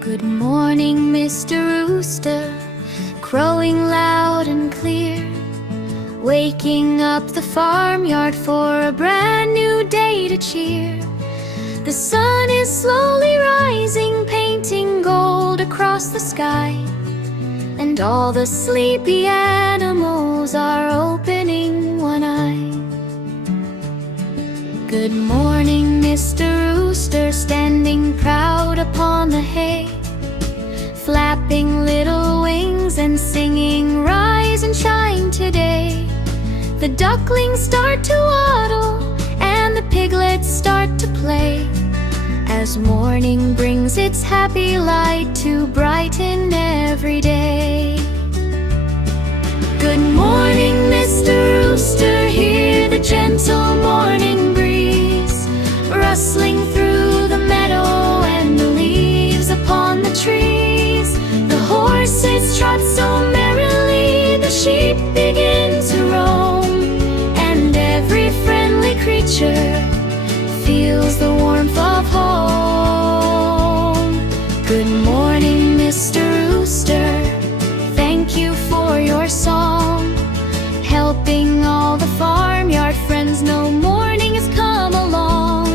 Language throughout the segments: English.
Good morning, Mr. Rooster, crowing loud and clear, waking up the farmyard for a brand new day to cheer. The sun is slowly rising, painting gold across the sky, and all the sleepy animals are opening one eye. Good morning, Mr. Rooster, standing proud upon the hay, flapping little wings and singing, "Rise and shine today." The ducklings start to waddle and the piglets start to play, as morning brings its happy light to brighten every day. Good morning, Mr. Rooster, hear the gentle morning breeze rustling through the meadow and the leaves upon the trees. The horses trot so merrily, the sheep begin to roam, and every friendly creature feels the warmth of home. Good morning, Mr. Rooster, thank you for your song, helping all the farmyard friends know morning has come along.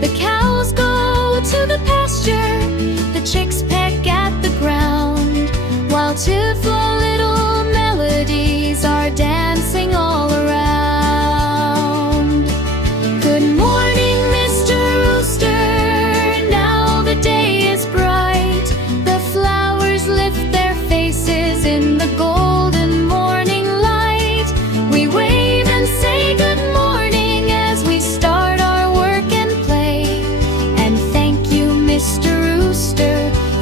The cows go to the pasture, the chicks peck at the ground, while two slow little melodies are dancing all around. Good morning, Mr. Rooster, now the day is bright. The flowers lift their faces in the golden morning light. We wave and say good morning as we start our work and play. And thank you, Mr. Rooster,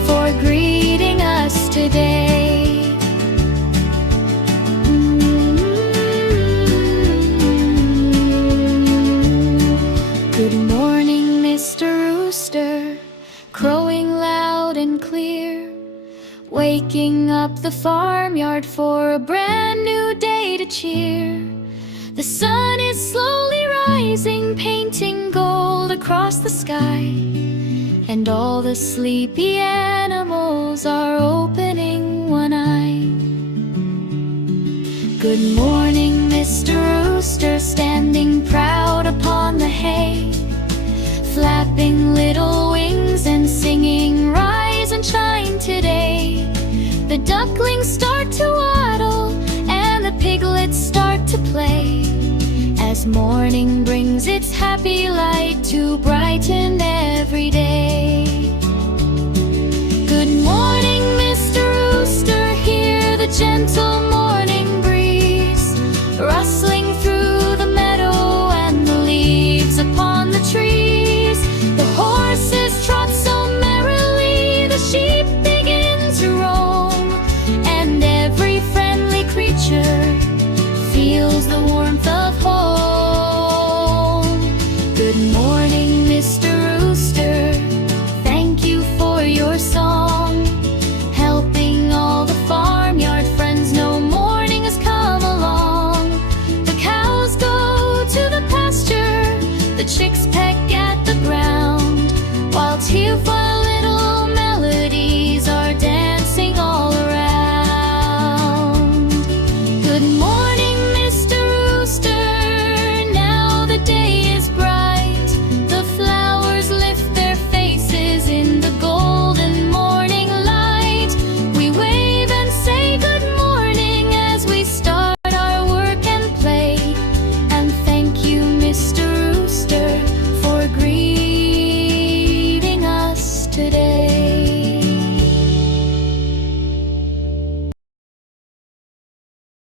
for greeting us today. Good morning, Mr. Rooster, crowing loud and clear, waking up the farmyard for a brand new day to cheer. The sun is slowly rising, painting gold across the sky, and all the sleepy animals are opening one eye. Good morning, Mr. Rooster, standing proud upon the hay, flapping little wings and singing, "Rise and shine today." The ducklings start to waddle and the piglets start to play, as morning brings its happy light to brighten every day. Good morning, Mr. Rooster, hear the gentle morning breeze rustling through the meadow and the leaves upon the trees. The horses trot so merrily, the sheep begin to roam, and every friendly creature feels the warmth of home. Good morning, Mr. Rooster, thank you for your song, helping all the farmyard friends know morning has come along. The cows go to the pasture, the chicks peck